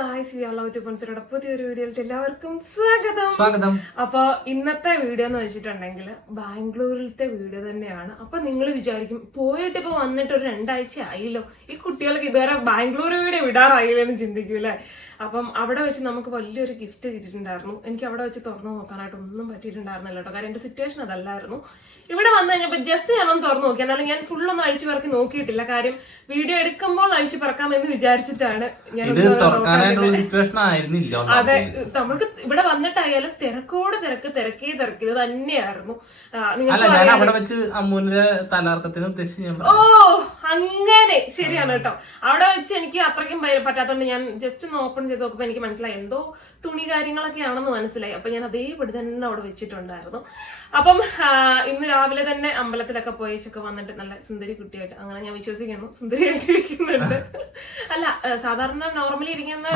Guys we love to പൊൻസറുടെ പുതിയൊരു വീഡിയോയിലേക്ക് എല്ലാവർക്കും സ്വാഗതം. സ്വാഗതം. അപ്പൊ ഇന്നത്തെ വീഡിയോ എന്ന് വെച്ചിട്ടുണ്ടെങ്കിൽ ബാംഗ്ലൂരിലത്തെ വീഡിയോ തന്നെയാണ്. അപ്പൊ നിങ്ങൾ വിചാരിക്കും പോയിട്ട് ഇപ്പൊ വന്നിട്ട് ഒരു രണ്ടാഴ്ച ആയില്ലോ? ഈ കുട്ടികൾക്ക് ഇതുവരെ ബാംഗ്ലൂർ വീഡിയോ വിടാറായില്ലെന്ന് ചിന്തിക്കൂലേ അപ്പം അവിടെ വെച്ച് നമുക്ക് വലിയൊരു ഗിഫ്റ്റ് കിട്ടിയിട്ടുണ്ടായിരുന്നു. എനിക്ക് അവിടെ വെച്ച് തുറന്നു നോക്കാനായിട്ട് ഒന്നും പറ്റിയിട്ടുണ്ടായിരുന്നില്ല കേട്ടോ കാരണം എന്റെ സിറ്റുവേഷൻ അതല്ലായിരുന്നു. ഇവിടെ വന്നു കഴിഞ്ഞപ്പോൾ ജസ്റ്റ് ഞാനൊന്ന് തുറന്നു നോക്കി. എന്നാലും ഞാൻ ഫുള്ളൊന്നും അഴിച്ചു പറക്കി നോക്കിയിട്ടില്ല. കാര്യം വീഡിയോ എടുക്കുമ്പോൾ അഴിച്ചു പറക്കാം എന്ന് വിചാരിച്ചിട്ടാണ് ഞാൻ അതെ നമ്മൾക്ക് ഇവിടെ വന്നിട്ടായാലും തിരക്കോട് തിരക്ക് തിരക്കേ തിരക്ക്. ഇത് തന്നെയായിരുന്നു. ഓ അങ്ങനെ. ശരിയാണ് കേട്ടോ. അവിടെ വെച്ച് എനിക്ക് അത്രയ്ക്കും പറ്റാത്തോണ്ട് ഞാൻ ജസ്റ്റ് ഒന്ന് ഓപ്പൺ ചെയ്ത് നോക്കുമ്പോൾ എനിക്ക് മനസ്സിലായി. എന്തോ തുണി കാര്യങ്ങളൊക്കെ ആണെന്ന് മനസ്സിലായി. അപ്പം ഞാൻ അതേപടി തന്നെ അവിടെ വെച്ചിട്ടുണ്ടായിരുന്നു. അപ്പം ഇന്ന് രാവിലെ തന്നെ അമ്പലത്തിലൊക്കെ പോയിച്ചൊക്കെ വന്നിട്ട് നല്ല സുന്ദരി കുട്ടിയായിട്ട്. അങ്ങനെ ഞാൻ വിശ്വസിക്കുന്നു. സുന്ദരിയായിട്ട് ഇരിക്കുന്നുണ്ട് അല്ല സാധാരണ നോർമലി ഇരിക്കുന്ന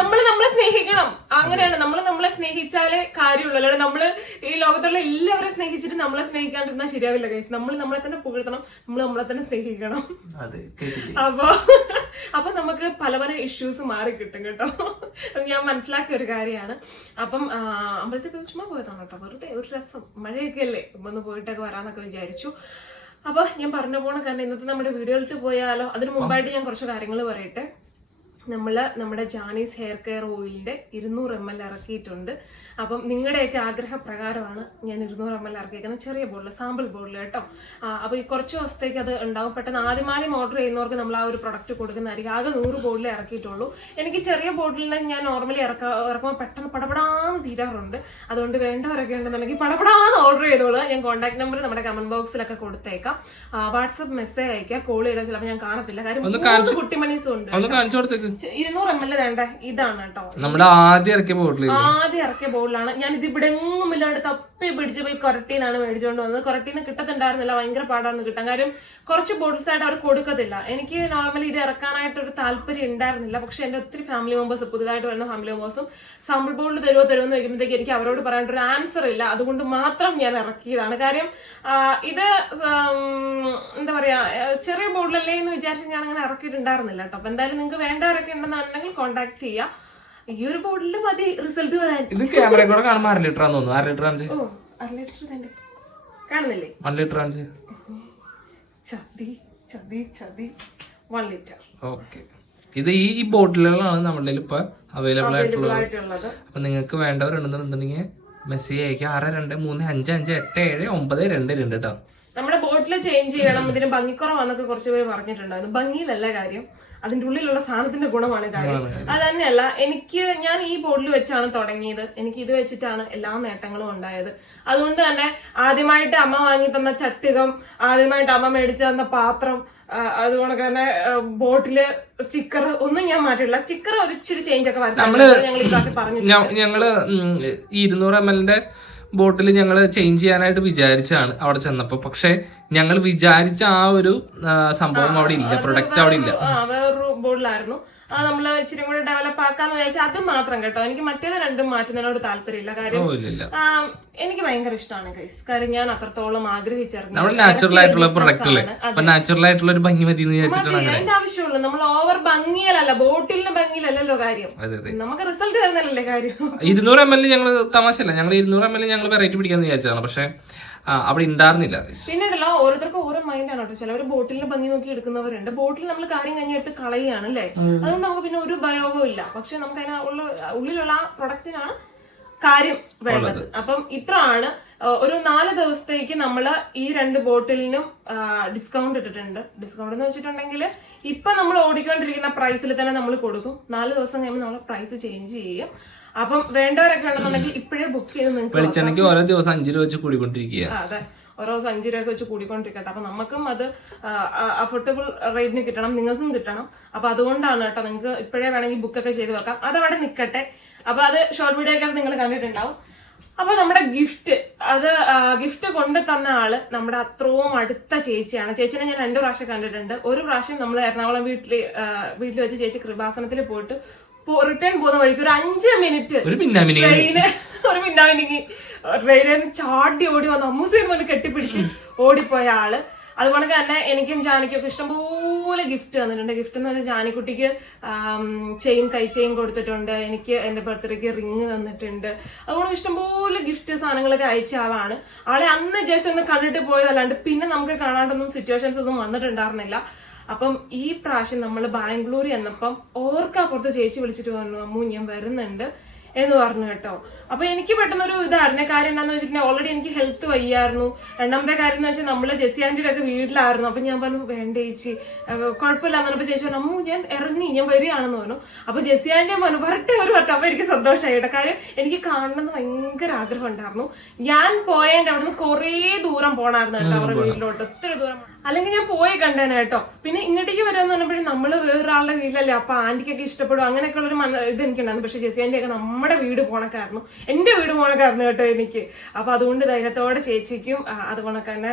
നമ്മൾ നമ്മളെ സ്നേഹിക്കണം. അങ്ങനെയാണ്. നമ്മൾ സ്നേഹിച്ചാലേ കാര്യമുള്ളൂ. അല്ലാതെ നമ്മൾ ഈ ലോകത്തുള്ള എല്ലാവരും സ്നേഹിച്ചിട്ട് നമ്മളെ സ്നേഹിക്കാണ്ടിരുന്നാൽ ശരിയാവില്ല കേസ് നമ്മൾ നമ്മളെ തന്നെ പുകഴ്ത്തണം നമ്മൾ നമ്മളെ തന്നെ സ്നേഹിക്കണം. അപ്പൊ അപ്പൊ നമുക്ക് പല പല ഇഷ്യൂസ് മാറി കിട്ടും കേട്ടോ. ഞാൻ മനസ്സിലാക്കിയ ഒരു കാര്യമാണ്. അപ്പം അമ്പലത്തിൽ പോയി ചുമ്മാ പോയതാണ് കേട്ടോ. വെറുതെ ഒരു രസം. മഴയൊക്കെ അല്ലേ? ഒന്ന് പോയിട്ടൊക്കെ വരാന്നൊക്കെ വിചാരിച്ചു. അപ്പൊ ഞാൻ പറഞ്ഞു പോണ കാരണം ഇന്നത്തെ നമ്മുടെ വീഡിയോയിലിട്ട് പോയാലോ? അതിന് മുമ്പായിട്ട് ഞാൻ കുറച്ച് കാര്യങ്ങൾ പറയട്ടെ. നമ്മൾ നമ്മുടെ ജാനീസ് ഹെയർ കെയർ ഓയിലിന്റെ ഇരുന്നൂറ് എം എൽ ഇറക്കിയിട്ടുണ്ട്. അപ്പം നിങ്ങളുടെയൊക്കെ ആഗ്രഹപ്രകാരമാണ് ഞാൻ ഇരുന്നൂറ് എം എൽ ഇറക്കിയിരിക്കുന്നത് ചെറിയ ബോട്ടിൽ സാമ്പിൾ ബോട്ടിൽ കേട്ടോ. അപ്പോൾ ഈ കുറച്ച് ദിവസത്തേക്ക് അത് ഉണ്ടാവും. പെട്ടെന്ന് ആദ്യമാദ്യം ഓർഡർ ചെയ്യുന്നവർക്ക് നമ്മൾ ആ ഒരു പ്രൊഡക്റ്റ് കൊടുക്കുന്നതായിരിക്കും. ആകെ നൂറ് ബോട്ടിലേ ഇറക്കിയിട്ടുള്ളൂ. എനിക്ക് ചെറിയ ബോട്ടിലിനെ ഞാൻ നോർമലി ഇറക്ക ഇറക്കുമ്പോൾ പെട്ടെന്ന് പടപടാന്ന് തീരാറുണ്ട്. അതുകൊണ്ട് വേണ്ടവരൊക്കെ ഉണ്ടെന്നുണ്ടെങ്കിൽ പടപടാന്ന് ഓർഡർ ചെയ്തോളൂ. ഞാൻ കോൺടാക്ട് നമ്പർ നമ്മുടെ കമന്റ് ബോക്സിലൊക്കെ കൊടുത്തേക്കാം. വാട്സപ്പ് മെസ്സേജ് അയക്കാം. കോൾ ചെയ്താൽ ചിലപ്പോൾ ഞാൻ കാണത്തില്ല. കാര്യം മൂന്ന് കുട്ടിമണീസും ഉണ്ട് കാണിച്ചു ഇരുന്നൂറ് എം എൽ വേണ്ട. ഇതാണ് കേട്ടോ. നമ്മുടെ ആദ്യം ഇറക്കിയ ബോട്ടിൽ ആദ്യം ഇറക്കിയ ബോട്ടിലാണ് ഞാൻ ഇത് ഇവിടെ എങ്ങും ഇല്ലാണ്ട് തപ്പി പിടിച്ച് പോയി കൊരട്ടിന്നാണ് മേടിച്ചുകൊണ്ട് വന്നത്. കൊരട്ടിന്ന് കിട്ടത്തുണ്ടായിരുന്നില്ല ഭയങ്കര പാടാണ് കിട്ടാൻ. കാര്യം കുറച്ച് ബോട്ടിൽസ് ആയിട്ട് അവർ കൊടുക്കത്തില്ല. എനിക്ക് നോർമലി ഇത് ഇറക്കാനായിട്ട് ഒരു താല്പര്യം ഉണ്ടായിരുന്നില്ല. പക്ഷെ എന്റെ ഒത്തിരി ഫാമിലി മെമ്പേഴ്സ് പുതുതായിട്ട് വരുന്ന ഫാമിലി മെമ്പേഴ്സും സാമ്പിൾ ബോളിൽ തരുമോ തരുമോ എന്ന് ചോദിക്കുമ്പോഴത്തേക്ക് എനിക്ക് അവരോട് പറയാനായിട്ട് ഒരു ആൻസർ ഇല്ല. അതുകൊണ്ട് മാത്രം ഞാൻ ഇറക്കിയതാണ്. കാര്യം ഇത് എന്താ പറയാ ചെറിയ ബോർഡിലല്ലേ എന്ന് വിചാരിച്ച് ഞാൻ അങ്ങനെ ഇറക്കിയിട്ടുണ്ടായിരുന്നില്ല കേട്ടോ. അപ്പൊ എന്തായാലും നിങ്ങൾക്ക് വേണ്ടവരൊക്കെ ഉണ്ടെന്നുണ്ടെങ്കിൽ കോൺടാക്ട് ചെയ്യാം. ഈ ഒരു ബോർഡിൽ മതി റിസൾട്ട് വരാൻ. ഇത് ക്യാമറ കൂടെ കാണുമ്പോൾ അര ലിറ്റർ ആണെന്ന് തോന്നുന്നു. അര ലിറ്റർ ആണ് ഓ അര ലിറ്റർ തന്നെ കാണുന്നില്ലേ? വൺ ലിറ്റർ ആണ് ചതി ചതി ചതി. One litre. ഓക്കെ. ഇത് ഈ ബോട്ടിലുകളാണ് നമ്മുടെ ഇപ്പൊ അവൈലബിൾ ആയിട്ടുള്ളത്. അപ്പൊ നിങ്ങൾക്ക് വേണ്ടവരുണ്ടെന്നുണ്ടെങ്കിൽ മെസ്സേജ് അയക്കുക ആറ് രണ്ട് മൂന്ന് അഞ്ച് അഞ്ച് എട്ട് ഏഴ് ഒമ്പത് രണ്ട് രണ്ട് കേട്ടോ നമ്മുടെ ബോട്ടിൽ ചേഞ്ച് ചെയ്യണം. ഇതിന് ഭംഗിക്കുറവാന്നൊക്കെ കുറച്ച് പേര് പറഞ്ഞിട്ടുണ്ടായിരുന്നു ഭംഗിയിലല്ല കാര്യം. അതിന്റെ ഉള്ളിലുള്ള സാധനത്തിന്റെ ഗുണമാണ് കാര്യം അത് തന്നെയല്ല എനിക്ക് ഞാൻ ഈ ബോർഡിൽ വെച്ചാണ് തുടങ്ങിയത്. എനിക്ക് ഇത് വെച്ചിട്ടാണ് എല്ലാ നേട്ടങ്ങളും ഉണ്ടായത്. അതുകൊണ്ട് തന്നെ ആദ്യമായിട്ട് അമ്മ വാങ്ങി തന്ന ചട്ടുകം ആദ്യമായിട്ട് അമ്മ മേടിച്ചു തന്ന പാത്രം അതുപോലെ അതുകൊണ്ട് തന്നെ ബോട്ടിൽ സ്റ്റിക്കർ ഒന്നും ഞാൻ മാറ്റില്ല സ്റ്റിക്കർ ഒരിച്ചിരി ചേഞ്ച് ഒക്കെ വരുന്നത് ഞങ്ങൾ ഈ പ്രാവശ്യം പറഞ്ഞു ഞങ്ങൾ ഇരുന്നൂറ് എം എല്ലിന്റെ ബോട്ടിൽ ഞങ്ങൾ ചേഞ്ച് ചെയ്യാനായിട്ട് വിചാരിച്ചാണ് അവിടെ ചെന്നപ്പോ. പക്ഷെ ഞങ്ങൾ വിചാരിച്ച ആ ഒരു സംഭവം അവിടെ ഇല്ല. പ്രൊഡക്റ്റ് അവിടെ ഇല്ല. ബോർഡിലായിരുന്നു ആ നമ്മൾ ഇച്ചിരി കൂടെ ഡെവലപ്പ് ആക്കാന്ന് വിചാരിച്ചാൽ അത് മാത്രം കേട്ടോ. എനിക്ക് മറ്റേത് രണ്ടും മാറ്റുന്നതിനോട് താല്പര്യമില്ല. കാര്യം എനിക്ക് ഭയങ്കര ഇഷ്ടമാണ് ഗൈസ് കാര്യം ഞാൻ അത്രത്തോളം ആഗ്രഹിച്ചിറങ്ങി നമ്മൾ നാച്ചുറൽ ആയിട്ടുള്ള പ്രൊഡക്റ്റ് അല്ലേ? അപ്പൊ നാച്ചുറൽ ആയിട്ടുള്ള ഒരു ഭംഗി മതി എന്ന് വിചാരിച്ചിട്ടാണ് അങ്ങനെ. അതിന്റെ ആവശ്യമുള്ളൂ. നമ്മൾ ഓവർ ഭംഗിയിലല്ല ബോട്ടിലിന്റെ ഭംഗിയിലല്ലല്ലോ കാര്യം. നമുക്ക് റിസൾട്ട് തരുന്നില്ലല്ലേ കാര്യം? ഇരുന്നൂറ് എം എൽ ഞങ്ങൾ തമാശല്ല ഞങ്ങൾ ഇരുന്നൂറ് എം എൽ ഞങ്ങൾ വെറൈറ്റി പിടിക്കാന്ന് വിചാരിച്ചതാണ്. പക്ഷെ അവിടെ ഉണ്ടായിരുന്നില്ല പിന്നീടല്ലോ ഓരോരുത്തർക്കും ഓരോ മൈൻഡാണ് കേട്ടോ. ചിലവർ ബോട്ടിലിന്റെ ഭംഗി നോക്കി എടുക്കുന്നവരുണ്ട്. ബോട്ടിൽ നമ്മൾ കാര്യം കഴിഞ്ഞെടുത്ത് കളയുകയാണ് അല്ലേ? അതുകൊണ്ട് നമുക്ക് പിന്നെ ഒരു ഉപയോഗവും ഇല്ല. പക്ഷെ നമുക്ക് അതിനുള്ള ഉള്ള ഉള്ളിലുള്ള ആ പ്രൊഡക്റ്റിനാണ് കാര്യം വേണ്ടത്. അപ്പം ഇത്ര ആണ് ഒരു നാല് ദിവസത്തേക്ക് നമ്മൾ ഈ രണ്ട് ബോട്ടിലിനും ഡിസ്കൗണ്ട് ഇട്ടിട്ടുണ്ട്. ഡിസ്കൗണ്ട് എന്ന് വെച്ചിട്ടുണ്ടെങ്കിൽ ഇപ്പൊ നമ്മൾ ഓടിക്കൊണ്ടിരിക്കുന്ന പ്രൈസിൽ തന്നെ നമ്മൾ കൊടുക്കും. നാല് ദിവസം കഴിയുമ്പോൾ നമ്മൾ പ്രൈസ് ചേഞ്ച് ചെയ്യും. അപ്പം വേണ്ടവരൊക്കെ ഉണ്ടെന്നുണ്ടെങ്കിൽ ഇപ്പോഴേ ബുക്ക് ചെയ്ത് നിങ്ങൾക്ക് ഓരോ ദിവസം അഞ്ചു രൂപ വെച്ച് കൂടിക്കൊണ്ടിരിക്കുക അതെ. ഓരോ ദിവസം അഞ്ച് രൂപയൊക്കെ വെച്ച് കൂടിക്കൊണ്ടിരിക്കട്ടെ. അപ്പൊ നമുക്കും അത് അഫോർഡബിൾ റേറ്റിന് കിട്ടണം. നിങ്ങൾക്കും കിട്ടണം. അപ്പൊ അതുകൊണ്ടാണ് കേട്ടോ നിങ്ങൾക്ക് ഇപ്പോഴേ വേണമെങ്കിൽ ബുക്കൊക്കെ ചെയ്ത് വെക്കാം. അതവിടെ നിൽക്കട്ടെ അപ്പൊ അത് ഷോർട്ട് വീഡിയോ ഒക്കെ നിങ്ങൾ കണ്ടിട്ടുണ്ടാവും. അപ്പൊ നമ്മുടെ ഗിഫ്റ്റ് അത് ഗിഫ്റ്റ് കൊണ്ട് തന്ന ആൾ നമ്മുടെ അത്രയും അടുത്ത ചേച്ചിയാണ്. ചേച്ചിനെ ഞാൻ രണ്ടു പ്രാവശ്യം കണ്ടിട്ടുണ്ട്. ഒരു പ്രാവശ്യം നമ്മൾ എറണാകുളം വീട്ടിൽ വീട്ടിൽ വെച്ച് ചേച്ചി കൃപാസനത്തിൽ പോയിട്ട് റിട്ടേൺ പോകുന്ന വഴിക്ക് ഒരു അഞ്ച് മിനിറ്റ് ട്രെയിന് ഒരു മിന്നാമിനിങ്ങി. ട്രെയിനിൽ നിന്ന് ചാടി ഓടി വന്ന് അമ്മൂസയും പോലെ കെട്ടിപ്പിടിച്ച് ഓടിപ്പോയ ആൾ. അതുകൊണ്ട് തന്നെ എനിക്കും ജാനിക്കും ഒക്കെ ഇഷ്ടംപോലെ ഇഷ്ടംപോലെ ഗിഫ്റ്റ് തന്നിട്ടുണ്ട്. ഗിഫ്റ്റ് എന്ന് പറഞ്ഞാൽ ജാനിക്കുട്ടിക്ക് ചെയിൻ കൈ ചെയിൻ കൊടുത്തിട്ടുണ്ട്. എനിക്ക് എന്റെ ബർത്ത്ഡേക്ക് റിങ് തന്നിട്ടുണ്ട്. അതുകൊണ്ട് ഇഷ്ടംപോലെ ഗിഫ്റ്റ് സാധനങ്ങളൊക്കെ അയച്ച ആളാണ്. ആളെ അന്ന് ജസ്റ്റ് ഒന്ന് കണ്ടിട്ട് പോയതല്ലാണ്ട് പിന്നെ നമുക്ക് കാണാണ്ടൊന്നും സിറ്റുവേഷൻസ് ഒന്നും വന്നിട്ടുണ്ടായിരുന്നില്ല. അപ്പം ഈ പ്രാവശ്യം നമ്മൾ ബാംഗ്ലൂർ എന്നപ്പം ഓർക്കാപ്പുറത്ത് ചേച്ചി വിളിച്ചിട്ട് പറഞ്ഞു അമ്മു ഞാൻ വരുന്നുണ്ട്. എന്ന് പറഞ്ഞു കേട്ടോ. അപ്പൊ എനിക്ക് പെട്ടെന്നൊരു ഇതായിരുന്നു കാര്യം എന്താന്ന് വെച്ചിട്ടുണ്ടെങ്കിൽ ഓൾറെഡി എനിക്ക് ഹെൽത്ത് വയ്യായിരുന്നു. രണ്ടാമത്തെ കാര്യം എന്ന് വെച്ചാൽ നമ്മൾ ജെസ്സി ആന്റിയുടെ ഒക്കെ വീട്ടിലായിരുന്നു. അപ്പൊ ഞാൻ പറഞ്ഞു വേണ്ട ചേച്ചി കുഴപ്പമില്ല എന്ന് പറഞ്ഞപ്പോ ചേച്ചി പറഞ്ഞു അമ്മു ഞാൻ ഇറങ്ങി ഞാൻ വരികയാണെന്ന് പറഞ്ഞു. അപ്പൊ ജെസ്സി ആന്റിയെ പറഞ്ഞു വരട്ടെ ഒരു വട്ടം അപ്പൊ എനിക്ക് സന്തോഷമായി കേട്ടോ. കാര്യം എനിക്ക് കാണണമെന്ന് ഭയങ്കര ആഗ്രഹം ഉണ്ടായിരുന്നു. ഞാൻ പോയതിന്റെ അവിടുന്ന് കുറേ ദൂരം പോണായിരുന്നു കേട്ടോ അവരുടെ വീട്ടിലോട്ട്. ഒത്തിരി ദൂരം അല്ലെങ്കിൽ ഞാൻ പോയി കണ്ടേനെ കേട്ടോ. പിന്നെ ഇങ്ങോട്ടേക്ക് വരാന്ന് പറഞ്ഞപ്പോഴും നമ്മൾ വേറൊരാളുടെ വീട്ടിലല്ലേ അപ്പൊ ആന്റിക്കൊക്കെ ഇഷ്ടപ്പെടും. അങ്ങനെയൊക്കെ ഉള്ളൊരു ഇത് എനിക്കുണ്ടായിരുന്നു. പക്ഷെ ജെസ്സി ആന്റി ഒക്കെ നമ്മുടെ വീട് പോണക്കായിരുന്നു. എന്റെ വീട് പോണക്കായിരുന്നു കേട്ടോ എനിക്ക്. അപ്പൊ അതുകൊണ്ട് ധൈര്യത്തോടെ ചേച്ചിക്കും ആ, അതുപോലെ തന്നെ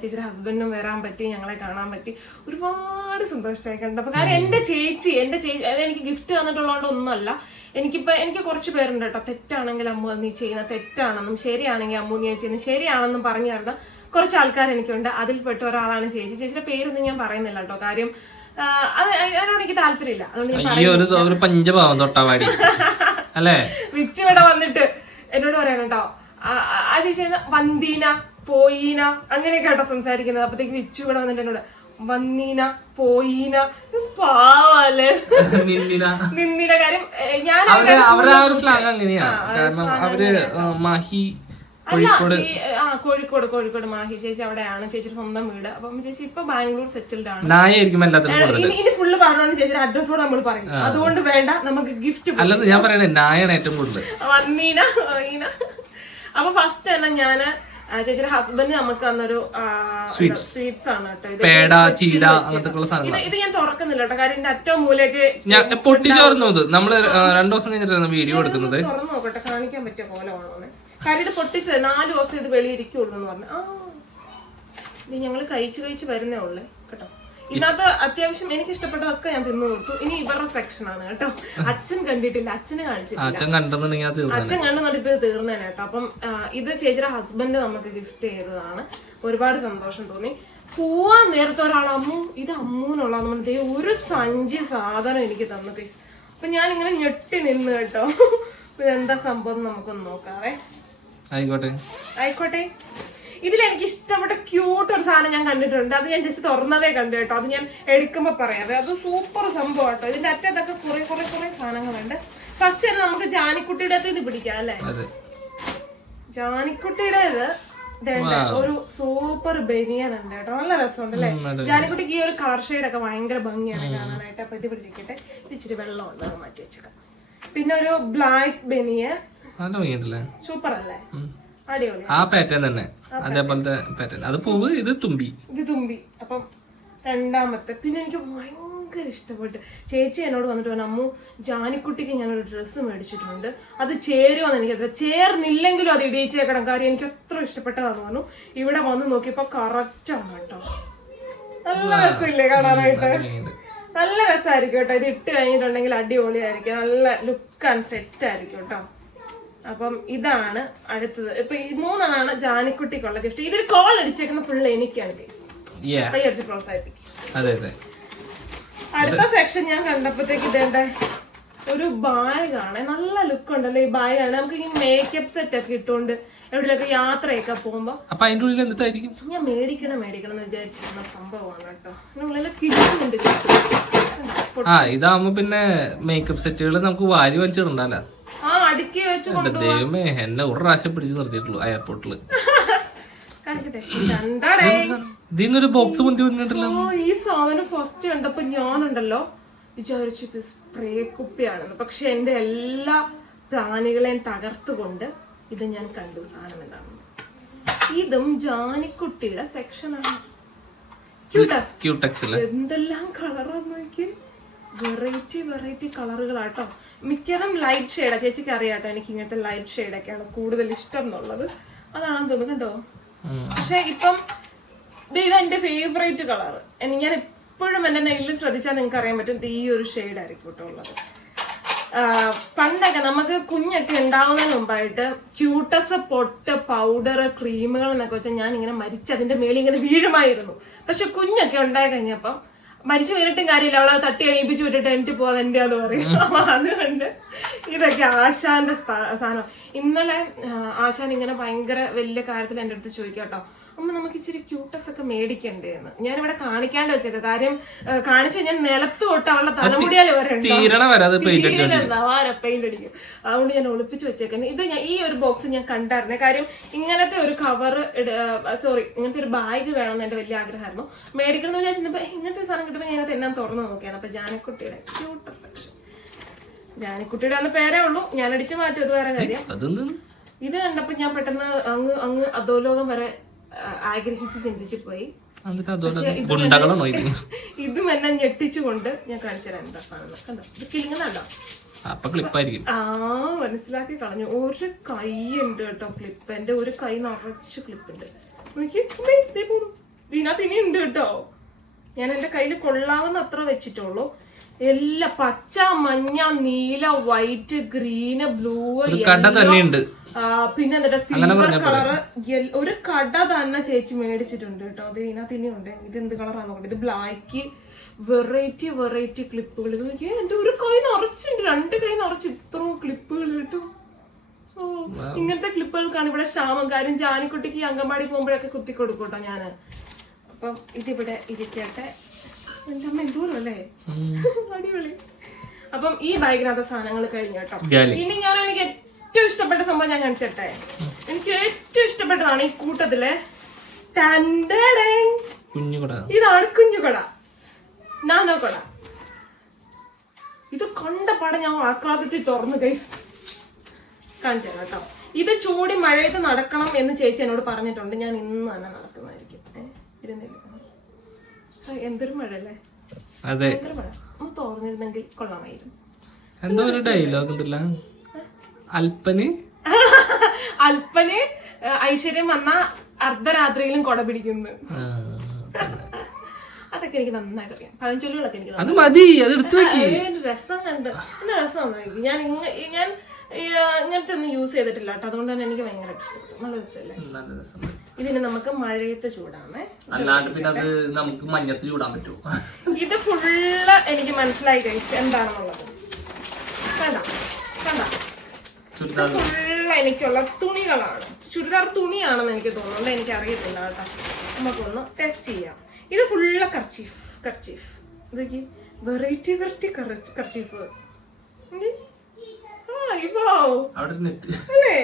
ചേച്ചിയുടെ ഹസ്ബൻഡും വരാൻ പറ്റി ഞങ്ങളെ കാണാൻ പറ്റി. ഒരുപാട് സന്തോഷമായി അപ്പൊ കാരണം എന്റെ ചേച്ചി എന്റെ ചേച്ചി അത് എനിക്ക് ഗിഫ്റ്റ് തന്നിട്ടുള്ളതുകൊണ്ട് ഒന്നുമല്ല. എനിക്കിപ്പോ എനിക്ക് കുറച്ച് പേരുണ്ട് കേട്ടോ. തെറ്റാണെങ്കിൽ അമ്മു നീ ചെയ്യുന്ന തെറ്റാണെന്നും ശരിയാണെങ്കിൽ അമ്മു നീ ചെയ്യുന്നത് ശരിയാണെന്നും പറഞ്ഞു തരുന്ന കുറച്ച് ആൾക്കാർ എനിക്കുണ്ട്. അതിൽപ്പെട്ട ഒരാളാണ് ചേച്ചി. ചേച്ചിയുടെ പേരൊന്നും ഞാൻ പറയുന്നില്ല കേട്ടോ. കാര്യം അത് അതിനോട് എനിക്ക് താല്പര്യമില്ല. അതുകൊണ്ട് ഞാൻ ഈ ഒരു ഒരു പഞ്ചഭാവം തൊട്ടാവാടി അല്ലേ? വിച്ച് ഇവിടെ വന്നിട്ട് എന്നോട് പറയണം കേട്ടോ. ആ- ചേച്ചി വന്ദീന പോയീന അങ്ങനെയൊക്കെ കേട്ടോ സംസാരിക്കുന്നത്. അപ്പത്തേക്ക് വിച്ചു ഇവിടെ വന്നിട്ട് എന്നോട് വന്നീന പോയീന പാവല്ലേ? നിന്ദിന കാര്യം ഞാൻ അവർ ആ ഒരു സ്ലാങ് അങ്ങനെയാ. കാരണം അവർ മാഹി കോഴിക്കോട് ആ കോഴിക്കോട് കോഴിക്കോട്. മാഹി ചേച്ചി അവിടെയാണ്. ചേച്ചി സ്വന്തം വീട്. അപ്പം ചേച്ചി ഇപ്പൊ ബാംഗ്ലൂർ സെറ്റിൽഡ് ആണ്. നായായിരിക്കും എല്ലാത്തിനും കൂടുതൽ ഇനി ഇനി ഫുള്ള് പറഞ്ഞോണ്ട് ചേച്ചിയുടെ അഡ്രസ് കൂടെ നമ്മൾ പറയും. അതുകൊണ്ട് വേണ്ട നമുക്ക് ഗിഫ്റ്റ് അല്ലത് ഞാൻ പറയണേ നായാണ് ഏറ്റവും കൂടുതൽ വന്നീന വന്നീന. അപ്പൊ ഫസ്റ്റ് തന്നെ ഞാൻ ചേച്ചിയുടെ ഹസ്ബൻഡ് നമുക്ക് തന്നൊരു സ്വീറ്റ്സ് ആണ് കേട്ടോ. ഇത് ഇത് ഞാൻ തുറക്കുന്നില്ല കേട്ടോ. കാര്യം ഇതിന്റെ അറ്റവും മൂലയൊക്കെ ഞാൻ പൊട്ടിച്ചോർന്നു ഇത് നമ്മൾ രണ്ടു ദിവസം കഴിഞ്ഞിട്ടാണ് വീഡിയോ എടുക്കുന്നത്. തുറന്നു നോക്കട്ടെ. കാണിക്കാൻ പറ്റിയ കോലമാണോന്ന്. കാര്യം ഇത് പൊട്ടിച്ചത് നാല് ദിവസം ഇത് വെളിയിരിക്കുള്ളൂ എന്ന് പറഞ്ഞു. ആ. ഇത് ഞങ്ങൾ കഴിച്ചു കഴിച്ച് വരുന്നേ ഉള്ളേ കേട്ടോ. ഇതിനകത്ത് അത്യാവശ്യം എനിക്ക് ഇഷ്ടപ്പെട്ടതൊക്കെ ഞാൻ തിന്നു കൊടുത്തു ഇനി ഇവരുടെ സെക്ഷൻ ആണ് കേട്ടോ. അച്ഛൻ കണ്ടിട്ടില്ല അച്ഛന് കാണിച്ചിട്ടില്ല. അച്ഛൻ കണ്ടെന്നുണ്ടെങ്കിൽ അച്ഛൻ കണ്ടു നടിപ്പ് തീർന്നേനെ കേട്ടോ. അപ്പം ഇത് ചേച്ചിയുടെ ഹസ്ബൻഡ് നമുക്ക് ഗിഫ്റ്റ് ചെയ്തതാണ്. ഒരുപാട് സന്തോഷം തോന്നി. പോവാൻ നേരത്തെ ഒരാൾ അമ്മു ഇത് അമ്മൂന്നുള്ളതെന്ന് പറഞ്ഞത് ഒരു സഞ്ചി സാധനം എനിക്ക് തന്നു. അപ്പൊ ഞാൻ ഇങ്ങനെ ഞെട്ടി നിന്ന് കേട്ടോ. എന്താ സംഭവം നമുക്കൊന്ന് നോക്കാവേ. ആയിക്കോട്ടെ. ആയിക്കോട്ടെ. ഇതിൽ എനിക്ക് ഇഷ്ടപ്പെട്ട ക്യൂട്ട് ഒരു സാധനം ഞാൻ കണ്ടിട്ടുണ്ട്. അത് ഞാൻ ജസ്റ്റ് തുറന്നതേ കണ്ടു കേട്ടോ. അത് ഞാൻ എടുക്കുമ്പോ പറയാം. അത് സൂപ്പർ സംഭവം കേട്ടോ. ഇതിന്റെ അറ്റത്തൊക്കെ കുറെ കുറെ കുറെ സാധനങ്ങളുണ്ട്. ഫസ്റ്റ് തന്നെ നമുക്ക് ജാനിക്കുട്ടിയുടെ ഇത് പിടിക്കാം അല്ലെ? ജാനിക്കുട്ടിയുടെ ഒരു സൂപ്പർ ബനിയൻ ഉണ്ട് കേട്ടോ. നല്ല രസമുണ്ട് അല്ലേ? ജാനിക്കുട്ടിക്ക് ഈ ഒരു കളർ ഷെയ്ഡ് ഒക്കെ ഭയങ്കര ഭംഗിയാണ് കാണാനായിട്ട്. അപ്പൊ ഇത് പിടിക്കട്ടെ ഇച്ചിരി വെള്ളം ഉണ്ട് മാറ്റി വെച്ചേക്കാം. പിന്നെ ഒരു ബ്ലാക്ക് ബനിയൻ. നല്ല ഭംഗിയുണ്ടല്ലേ സൂപ്പർ അല്ലേ അടിപൊളി. ആ പാറ്റേൺ തന്നെ. അതേപോലത്തെ പാറ്റേൺ അത് പൂവ് ഇത് തുമ്പി. ഇത് തുമ്പി. അപ്പം രണ്ടാമത്തെ പിന്നെ എനിക്ക് ഭയങ്കര ഇഷ്ടപ്പെട്ടു ചേച്ചി എന്നോട് വന്നിട്ട് പറഞ്ഞു അമ്മു ജാനിക്കുട്ടിക്ക് ഞാനൊരു ഡ്രസ്സ് മേടിച്ചിട്ടുണ്ട്. അത് ചേരുമെന്ന് എനിക്കത്ര ചേർന്നില്ലെങ്കിലും അത് ഇടിയിച്ചേക്കണം. കാര്യം എനിക്ക് അത്ര ഇഷ്ടപ്പെട്ടതാന്ന് പറഞ്ഞു. ഇവിടെ വന്ന് നോക്കിയപ്പോ കറക്റ്റ് ആണ് കേട്ടോ. നല്ല രസമില്ലേ കാണാനായിട്ട്? നല്ല രസമായിരിക്കും കേട്ടോ. ഇത് ഇട്ട് കഴിഞ്ഞിട്ടുണ്ടെങ്കിൽ അടിപൊളിയായിരിക്കും. നല്ല ലുക്ക് ആൻഡ് സെറ്റ് ആയിരിക്കും കേട്ടോ. അപ്പം ഇതാണ് അടുത്തത്. ഇപ്പൊ ഈ മൂന്നെണ്ണാണ് ജാനിക്കുട്ടിക്കുള്ള ഗിഫ്റ്റ് ഇതിൽ കോൾ അടിച്ചേക്കുന്ന ഫുൾ എനിക്കാണ് അടിച്ച് പ്രോത്സാഹിപ്പിക്കും. അതെ അതെ. അടുത്ത സെക്ഷൻ ഞാൻ കണ്ടപ്പോഴത്തേക്ക് ഇതേണ്ട ഒരു ബാഗാണ് നല്ല ലുക്ക് ഉണ്ടല്ലോ ഈ ബാഗാണ് നമുക്ക് ഈ മേക്കപ്പ് സെറ്റ് ഒക്കെ ഇട്ടുകൊണ്ട് എവിടെയൊക്കെ യാത്രയൊക്കെ പോകുമ്പോ അപ്പൊ അതിന്റെ ഉള്ളിൽ എന്തായിരിക്കും ഞാൻ മേടിക്കണം മേടിക്കണം എന്ന് വിചാരിച്ചിരുന്ന സംഭവമാണ് കേട്ടോ. ഇതിനുള്ളിൽ കിട്ടുന്നുണ്ട് ആ ഇതാവുമ്പോ പിന്നെ മേക്കപ്പ് സെറ്റുകൾ നമുക്ക് വാരി വലിച്ചിടണ്ടല്ലോ. ആ അടുക്കി വെച്ച് ദൈവമേ എന്നെ ഒരു പ്രാവശ്യം പിടിച്ചു നിർത്തിയിട്ടുള്ളൂ കണ്ടാടേ. ഇതിന്നൊരു ബോക്സ് പൊന്തി വന്നിട്ടില്ല. ഈ സാധനം ഫസ്റ്റ് കണ്ടപ്പോ ഞാനുണ്ടല്ലോ. വിചാരിച്ചു ഇത് സ്പ്രേ കുപ്പിയാണെന്ന്. പക്ഷെ എന്റെ എല്ലാ പ്ലാനുകളെയും തകർത്തുകൊണ്ട് ഇത് ഞാൻ കണ്ടു. സാധനം എന്താണെന്ന്. ഇതും ജാനിക്കുട്ടിയുടെ സെക്ഷനാണ് എന്തെല്ലാം കളറാന്ന് നോക്കി വെറൈറ്റി വെറൈറ്റി കളറുകളാട്ടോ മിക്കതും ലൈറ്റ് ഷെയ്ഡാ ചേച്ചിക്ക് അറിയാട്ടോ എനിക്ക് ഇങ്ങനത്തെ ലൈറ്റ് ഷെയ്ഡൊക്കെയാണ് കൂടുതൽ ഇഷ്ടം എന്നുള്ളത്. അതാണെന്ന് തോന്നുന്നു. കണ്ടോ? പക്ഷെ ഇപ്പം ഇത് എന്റെ ഫേവറേറ്റ് കളർ ഞാൻ എപ്പോഴും എന്റെ നെല്ലിൽ ശ്രദ്ധിച്ചാൽ നിങ്ങൾക്ക് അറിയാൻ പറ്റും ഈ ഒരു ഷെയ്ഡ് ആയിരിക്കും കേട്ടോ ഉള്ളത്. പണ്ടൊക്കെ നമുക്ക് കുഞ്ഞൊക്കെ ഉണ്ടാവുന്നതിന് മുമ്പായിട്ട് ക്യൂട്ടസ് പൊട്ട് പൗഡർ ക്രീമുകൾ എന്നൊക്കെ വെച്ചാൽ ഞാൻ ഇങ്ങനെ മരിച്ച് അതിന്റെ മേളിൽ ഇങ്ങനെ വീഴുമായിരുന്നു. പക്ഷെ കുഞ്ഞൊക്കെ ഉണ്ടായി കഴിഞ്ഞപ്പം മരിച്ചു വീണിട്ടും കാര്യമില്ല അവളെ തട്ടി എണീപ്പിച്ച് വിട്ടിട്ട് എനിക്ക് പോകാതെ അത് പറയും. അതുകൊണ്ട് ഇതൊക്കെ ആശാന്റെ സ്ഥാ- സാധനം. ഇന്നലെ ആശാൻ ഇങ്ങനെ ഭയങ്കര വലിയ കാര്യത്തിൽ എന്റെ അടുത്ത് ചോദിക്കാം കേട്ടോ അമ്മ നമുക്ക് ഇച്ചിരി ക്യൂട്ടസ് ഒക്കെ മേടിക്കണ്ടേ എന്ന് ഞാനിവിടെ കാണിക്കാണ്ട് വെച്ചേക്ക. കാര്യം കാണിച്ചു ഞാൻ നിലത്ത് തൊട്ട് അവളുടെ തലമുടിയാൽ വരെ പെയിന്റ് അടിക്കും. അതുകൊണ്ട് ഞാൻ ഒളിപ്പിച്ചു വെച്ചേക്കുന്നത് ഇത് ഞാൻ ഈ ഒരു ബോക്സ് ഞാൻ കണ്ടായിരുന്നേ. കാര്യം ഇങ്ങനത്തെ ഒരു കവർ സോറി ഇങ്ങനത്തെ ഒരു ബാഗ് വേണമെന്ന് എന്റെ വലിയ ആഗ്രഹമായിരുന്നു. മേടിക്കണം എന്ന് വിചാരിച്ചപ്പോ ഇങ്ങനത്തെ ഒരു സാധനം കിട്ടുമ്പോൾ ഞാനത് എല്ലാം തുറന്നു നോക്കിയാണ്. അപ്പൊ ജാനക്കുട്ടിയുടെ ക്യൂട്ട് സെക്ഷൻ ജാനക്കുട്ടിയുടെ അന്ന് പേരേ ഉള്ളൂ. ഞാൻ അടിച്ചു മാറ്റും അത് വേറെ കാര്യം. ഇത് കണ്ടപ്പോ ഞാൻ പെട്ടെന്ന് അങ്ങ് അങ്ങ് അധോലോകം വരെ ആഗ്രഹിച്ച് ചിന്തിച്ചു പോയി. ഇത് എന്നെ ഞെട്ടിച്ചുകൊണ്ട് ഞാൻ കാണിച്ചു തരാം എന്താ സാധനം കണ്ടോ? ഇത് കിളിങ്ങുന്നുണ്ടോ അപ്പൊ ക്ലിപ്പായിരിക്കും. ആ മനസ്സിലാക്കി കളഞ്ഞു. ഒരു കൈ ഉണ്ട് കേട്ടോ ക്ലിപ്പ്. എന്റെ ഒരു കൈ നിറച്ച് ക്ലിപ്പ് ഉണ്ട്. ഇതിനകത്ത് ഇനി ഉണ്ട് കേട്ടോ. ഞാൻ എന്റെ കയ്യിൽ കൊള്ളാവുന്ന അത്ര വെച്ചിട്ടുള്ളൂ. എല്ലാ പച്ച മഞ്ഞ നീല വൈറ്റ് ഗ്രീന് ബ്ലൂ കട തന്നെയുണ്ട് പിന്നെ എന്നിട്ട് സിൽവർ കളറ് ഒരു കട തന്നെ ചേച്ചി മേടിച്ചിട്ടുണ്ട് കേട്ടോ. അത് ഇതിനകത്ത് ഇനി ഉണ്ട്. ഇത് എന്ത് കളറാന്ന് നോക്കട്ടെ. ഇത് ബ്ലാക്ക് വെറൈറ്റി വെറൈറ്റി ക്ലിപ്പുകൾ ഇത് എന്റെ ഒരു കൈ നിറച്ചുണ്ട് രണ്ട് കൈ നിറച്ച് ഇത്രയും ക്ലിപ്പുകൾ കേട്ടോ. ഇങ്ങനത്തെ ക്ലിപ്പുകൾക്കാണ് ഇവിടെ ക്ഷാമം. കാര്യം ജാനിക്കുട്ടിക്ക് അംഗൻവാടി പോകുമ്പോഴൊക്കെ കുത്തി കൊടുക്കും കേട്ടോ ഞാൻ. അപ്പം ഇതിവിടെ ഇരിക്കട്ടെ. എന്റെ അമ്മ എന്തോരം അല്ലേ അടിപൊളി. അപ്പം ഈ ബാഗിനകത്ത് സാധനങ്ങൾ കഴിഞ്ഞു കേട്ടോ. ഇനി ഞാൻ എനിക്ക് ഏറ്റവും ഇഷ്ടപ്പെട്ട സംഭവം ഞാൻ കാണിച്ചിട്ടെ. എനിക്ക് ഏറ്റവും ഇഷ്ടപ്പെട്ടതാണ് ഈ കൂട്ടത്തിലെ ഇതാണ് കുഞ്ഞുകൊട. നാനോ കൊട. ഇത് കണ്ട പാടെ ഞാൻ ആക്രാദത്തിൽ തുറന്നു ഗൈസ് കാണിച്ചു കേട്ടോ. ഇത് ചൂടി മഴയത്ത് നടക്കണം എന്ന് ചേച്ചി എന്നോട് പറഞ്ഞിട്ടുണ്ട്. ഞാൻ ഇന്ന് തന്നെ നടക്കുന്നതായിരിക്കും. ഇരുന്നില്ല. എന്തൊരു മഴ അല്ലേ അതെ. എന്തൊരു മഴ. ഒന്ന് തോന്നിരുന്നെങ്കിൽ കൊള്ളാമായിരുന്നു. എന്തോ ഒരു ഡയലോഗ് ഉണ്ടല്ല. അല്പന് അല്പന് ഏ, ഐശ്വര്യം വന്ന അർദ്ധരാത്രിയിലും കൊട പിടിക്കുന്നു. അതൊക്കെ എനിക്ക് നന്നായിട്ട് അറിയാം പഴഞ്ചൊല്ലുകളൊക്കെ എനിക്ക് അത് മതി അത് എടുത്തു രസം കണ്ട്. നല്ല രസം ഞാൻ ഞാൻ ഇങ്ങനത്തെ ഒന്നും യൂസ് ചെയ്തിട്ടില്ല കേട്ടോ. അതുകൊണ്ട് തന്നെ എനിക്ക് ഭയങ്കര ഇഷ്ടപ്പെട്ടു. നല്ല രസമല്ലേ? നല്ല രസമുണ്ട് ഇതിന് നമുക്ക് മഴയത്ത് ചൂടാമേ അല്ലാണ്ട് പിന്നെ അത് നമുക്ക് മഞ്ഞത്ത് ചൂടാൻ പറ്റുമോ? ഇത് ഫുള്ള് എനിക്ക് മനസ്സിലായി കഴിച്ചു എന്താണെന്നുള്ളത്. കണ്ട? കണ്ട? ഫുള്ള് എനിക്കുള്ള തുണികളാണ്. ചുരിദാർ തുണിയാണെന്ന് എനിക്ക് തോന്നുന്നുണ്ട്. എനിക്ക് അറിയത്തില്ല കേട്ടോ. നമുക്കൊന്ന് ടെസ്റ്റ് ചെയ്യാം. ഇത് ഫുള്ള് കർച്ചീഫ് കർച്ചീഫ് ഇതൊക്കെ വെറൈറ്റി വെറൈറ്റി കർച്ചീഫ് അല്ലേ?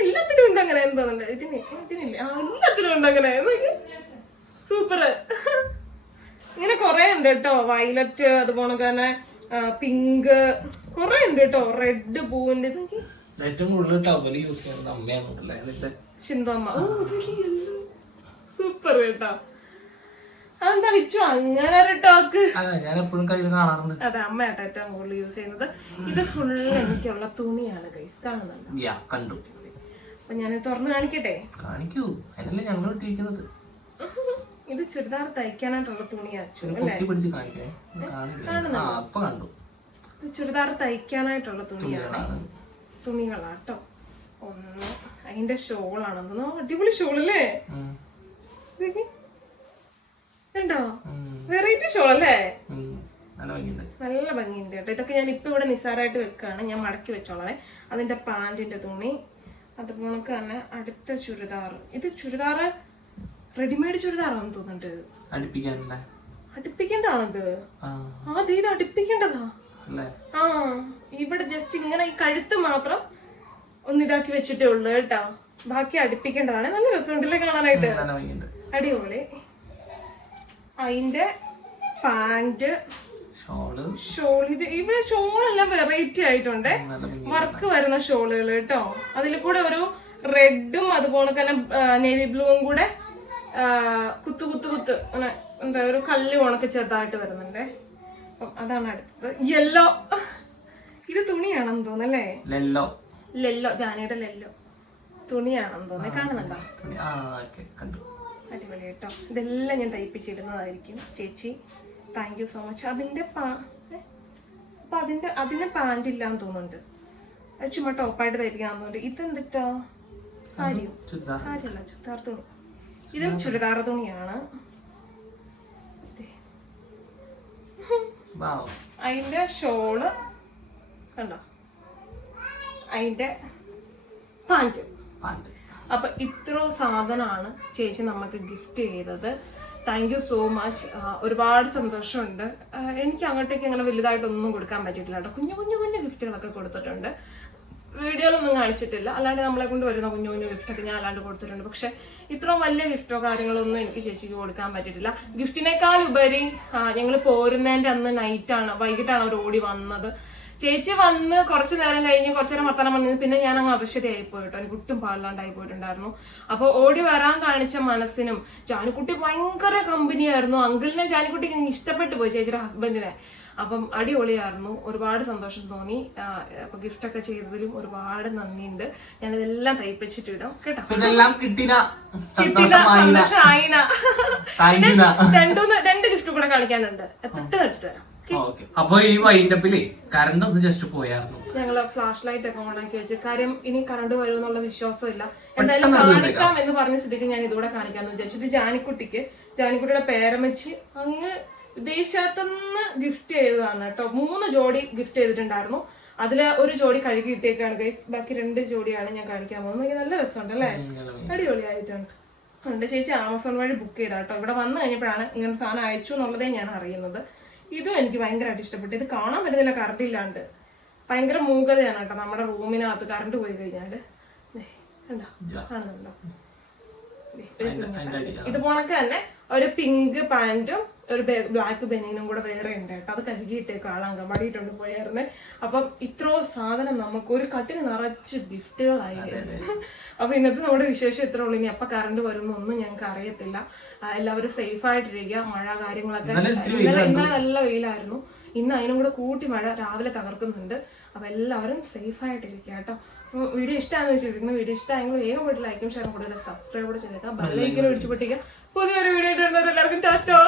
എല്ലാത്തിനും ഉണ്ട് അങ്ങനെ എന്തോന്നുണ്ട് ഇതിന് ഇതിനില്ല എല്ലാത്തിനും ഉണ്ട് അങ്ങനെ. സൂപ്പർ ഇങ്ങനെ കൊറേ ഉണ്ട് കേട്ടോ. വയലറ്റ് അതുപോലെ തന്നെ പിങ്ക് കൊറേ ഉണ്ട് കേട്ടോ. റെഡ് പൂവിന്റെ ഇതൊക്കെ ഏറ്റവും കൂടുതൽ ടവൽ യൂസ് ചെയ്യുന്നത് അമ്മയാണ് അല്ലേ? ചിന്തമ്മ ഓ സൂപ്പർ കേട്ടോ അതെന്താ വിച്ചു? അങ്ങനെ ഒരു ടോക്ക് ഞാൻ എപ്പോഴും കയ്യിൽ കാണാറുണ്ട്. അതെ അമ്മയാട്ടോ ഏറ്റവും കൂടുതൽ യൂസ് ചെയ്യുന്നത്. ഇത് ഫുള്ള് എനിക്കുള്ള തുണിയാണ് കൈ കാണുന്നുണ്ട്? കണ്ടു. അപ്പൊ ഞാൻ തുറന്ന് കാണിക്കട്ടെ? കാണിക്കൂ. അതിനല്ലേ ഞങ്ങൾ ഇട്ടിരിക്കുന്നത്. ഇത് ചുരിദാർ തയ്ക്കാനായിട്ടുള്ള തുണിയാണ് ചുരിദാർ തയ്ക്കാനായിട്ടുള്ള തുണിയാണ്. തുണികളാട്ടോ. ഒന്ന് അതിന്റെ ഷോളാണെന്ന് അടിപൊളി ഷോൾ അല്ലേ കണ്ടോ. വെറൈറ്റി ഷോൾ അല്ലേ. നല്ല ഭംഗിയുണ്ട്. കേട്ടോ. ഇതൊക്കെ ഞാൻ ഇപ്പൊ ഇവിടെ നിസ്സാരമായിട്ട് വെക്കാണ്. ഞാൻ മടക്കി വെച്ചോളെ അതിന്റെ പാന്റിന്റെ തുണി. അതുപോലെ തന്നെ അടുത്ത ചുരിദാർ. ഇത് ചുരിദാർ റെഡിമെയ്ഡ് ചുരിദാറാണെന്ന് തോന്നുന്നുണ്ട്. അടുപ്പിക്കാനല്ലേ അടുപ്പിക്കേണ്ടതാണിത്. ആ. ഇത് അടുപ്പിക്കേണ്ടതാ. ആ ഇവിടെ ജസ്റ്റ് ഇങ്ങനെ ഈ കഴുത്ത് മാത്രം ഒന്ന് ഇതാക്കി വെച്ചിട്ടേ ഉള്ളു കേട്ടോ. ബാക്കി അടുപ്പിക്കേണ്ടതാണ്. നല്ല രസമുണ്ടല്ലേ കാണാനായിട്ട്? അടിപൊളി. അതിന്റെ പാന്റ് ഷോൾ ഇത് ഇവിടെ ഷോളെല്ലാം വെറൈറ്റി ആയിട്ടുണ്ട്. വർക്ക് വരുന്ന ഷോളുകൾ കേട്ടോ. അതിൽ കൂടെ ഒരു റെഡും അതുപോലെ തന്നെ നേവി ബ്ലൂവും കൂടെ കുത്തു കുത്തു കുത്ത് അങ്ങനെ എന്താ ഒരു കല്ല് ഉണക്ക് ചെറുതായിട്ട് വരുന്നുണ്ട്. അപ്പം അതാണ് അടുത്തത്. യെല്ലോ ഇത് തുണിയാണെന്ന് തോന്നല്ലേ ലെല്ലോ ലെല്ലോ ജാനയുടെ ലെല്ലോ തുണിയാണെന്ന് തോന്നി കാണുന്നുണ്ടോ? അടിപൊളി കേട്ടോ. ഇതെല്ലാം ഞാൻ തയ്പ്പിച്ചിടുന്നതായിരിക്കും. ചേച്ചി താങ്ക് യു സോ മച്ച് അതിന്റെ പാ? അപ്പൊ അതിന്റെ അതിന് പാന്റ് ഇല്ലാന്ന് തോന്നുന്നുണ്ട്. അത് ചുമ്മാ ടോപ്പായിട്ട് തയ്പ്പിക്കാൻ തോന്നുന്നുണ്ട്. ഇതെന്തിട്ടോ? സാരിയോ? സാരിയല്ല ചുരിദാർ തുണി. ഇതും ചുരിദാർ തുണിയാണ്. അതിന്റെ ഷോൾ കണ്ടോ? അതിന്റെ പാന്റ്. അപ്പൊ ഇത്ര സാധനമാണ് ചേച്ചി നമുക്ക് ഗിഫ്റ്റ് ചെയ്തത്. താങ്ക് യു സോ മച്ച് ഒരുപാട് സന്തോഷമുണ്ട്. എനിക്ക് അങ്ങോട്ടേക്ക് അങ്ങനെ വലുതായിട്ടൊന്നും കൊടുക്കാൻ പറ്റിയിട്ടില്ല കേട്ടോ. കുഞ്ഞു കുഞ്ഞു കുഞ്ഞു ഗിഫ്റ്റുകളൊക്കെ കൊടുത്തിട്ടുണ്ട്. വീഡിയോയിലൊന്നും കാണിച്ചിട്ടില്ല. അല്ലാണ്ട് നമ്മളെ കൊണ്ട് വരുന്ന കുഞ്ഞു കുഞ്ഞു ഗിഫ്റ്റൊക്കെ ഞാൻ അല്ലാണ്ട് കൊടുത്തിട്ടുണ്ട്. പക്ഷെ ഇത്രയും വലിയ ഗിഫ്റ്റോ കാര്യങ്ങളൊന്നും എനിക്ക് ചേച്ചിക്ക് കൊടുക്കാൻ പറ്റിയിട്ടില്ല. ഗിഫ്റ്റിനേക്കാൾ ഉപരി ഞങ്ങൾ പോരുന്നതിന്റെ അന്ന് നൈറ്റാണ് വൈകിട്ടാണ് അവർ ഓടി വന്നത്. ചേച്ചി വന്ന് കുറച്ചു നേരം കഴിഞ്ഞ് കുറച്ചു നേരം വർത്തമാനം പറഞ്ഞു പിന്നെ ഞാൻ അങ്ങ് അവശതയായി പോയിട്ടോ എനിക്ക് ഒട്ടും പാടില്ലാണ്ടായി പോയിട്ടുണ്ടായിരുന്നു. അപ്പൊ ഓടി വരാൻ കാണിച്ച മനസ്സിനും ജാനിക്കുട്ടി ഭയങ്കര കമ്പനിയായിരുന്നു അങ്കിളിനെ ജാനിക്കുട്ടിക്ക് ഇഷ്ടപ്പെട്ടു പോയി ചേച്ചിയുടെ ഹസ്ബൻഡിനെ അപ്പം അടിപൊളിയായിരുന്നു. ഒരുപാട് സന്തോഷം തോന്നി. അപ്പൊ ഗിഫ്റ്റ് ഒക്കെ ചെയ്തതിലും ഒരുപാട് നന്ദിയുണ്ട്. ഞാനിതെല്ലാം കേട്ടോ? ഇതെല്ലാം കിട്ടിന കിട്ടില്ല കേട്ടോ രണ്ടൂന്ന് രണ്ട് ഗിഫ്റ്റ് കൂടെ കളിക്കാനുണ്ട് പെട്ടെന്ന് എടുത്തിട്ട് വരാം അപ്പൊ ഈ വൈൻഡപ്പിൽ കറണ്ട് ഒന്ന് ജസ്റ്റ് പോയായിരുന്നു. ഞങ്ങൾ ഫ്ലാഷ് ലൈറ്റ് ഒക്കെ ഓണാക്കി വെച്ച്. കാര്യം ഇനി കറണ്ട് വരും എന്നുള്ള വിശ്വാസമില്ല എന്തായാലും കാണിക്കാം എന്ന് പറഞ്ഞ സ്ഥിതിക്ക് ഞാൻ ഇതുകൂടെ കാണിക്കാന്ന് വിചാരിച്ചു ഇത് ജാനിക്കുട്ടിക്ക്. ജാനിക്കുട്ടിയുടെ പേരമച്ച് അങ്ങ് വിദേശത്തുനിന്ന് ഗിഫ്റ്റ് ചെയ്തതാണ് കേട്ടോ. മൂന്ന് ജോഡി ഗിഫ്റ്റ് ചെയ്തിട്ടുണ്ടായിരുന്നു. അതിൽ ഒരു ജോഡി കഴുകി ഇട്ടേക്കാണ് ഗൈസ് ബാക്കി രണ്ട് ജോഡിയാണ് ഞാൻ കാണിക്കാൻ പോകുന്നത്. നല്ല രസമുണ്ട് അല്ലേ? അടിപൊളിയായിട്ടുണ്ട്. ഉണ്ട് ചേച്ചി ആമസോൺ വഴി ബുക്ക് ചെയ്താ കേട്ടോ. ഇവിടെ വന്നു കഴിഞ്ഞപ്പോഴാണ് ഇങ്ങനെ സാധനം അയച്ചു എന്നുള്ളതേ ഞാൻ അറിയുന്നത്. ഇതും എനിക്ക് ഭയങ്കരമായിട്ട് ഇഷ്ടപ്പെട്ടു. ഇത് കാണാൻ പറ്റുന്നില്ല കറണ്ട് ഇല്ലാണ്ട്. ഭയങ്കര മൂകതയാണ് കേട്ടോ നമ്മുടെ റൂമിനകത്ത് കറണ്ട് പോയി കഴിഞ്ഞാൽ. കാണുന്നുണ്ടോ? ഇത് പോണക്ക് തന്നെ ഒരു പിങ്ക് പാന്റും ഒരു ബ്ലാക്ക് ബനിയനും കൂടെ വേറെ ഉണ്ട് കേട്ടോ. അത് കഴുകിയിട്ടേക്ക് ആളാൻ മടിയിട്ടുണ്ട് പോയായിരുന്നു. അപ്പം ഇത്രോ സാധനം നമുക്ക് ഒരു കട്ടിന് നിറച്ച് ഗിഫ്റ്റുകളായി അപ്പൊ ഇന്നത്തെ നമ്മുടെ വിശേഷം ഇത്ര ഉള്ളു. ഇനി അപ്പൊ കറണ്ട് വരുന്നൊന്നും ഞങ്ങൾക്ക് അറിയത്തില്ല. എല്ലാവരും സേഫ് ആയിട്ടിരിക്കുക. മഴ കാര്യങ്ങളൊക്കെ ഇന്നലെ ഇന്നലെ നല്ല വെയിലായിരുന്നു. ഇന്ന് അതിനും കൂടെ കൂട്ടി മഴ രാവിലെ തകർക്കുന്നുണ്ട്. അപ്പൊ എല്ലാവരും സേഫ് ആയിട്ടിരിക്കുക കേട്ടോ. വീഡിയോ ഇഷ്ടമാണെന്ന് വിശ്വസിക്കുന്നു. വീഡിയോ ഇഷ്ടമായെങ്കിൽ വേഗം പോയിട്ട് ലൈക്കും ഷെയറും കൂടുതൽ സബ്സ്ക്രൈബ് കൂടെ ചെയ്തേക്കാം ബെല്ലൈക്കനും ഇടിച്ചു പൊട്ടിക്കുക പുതിയൊരു വീഡിയോ ഇട്ട് വരുന്നവരെല്ലാവർക്കും ടാറ്റോ.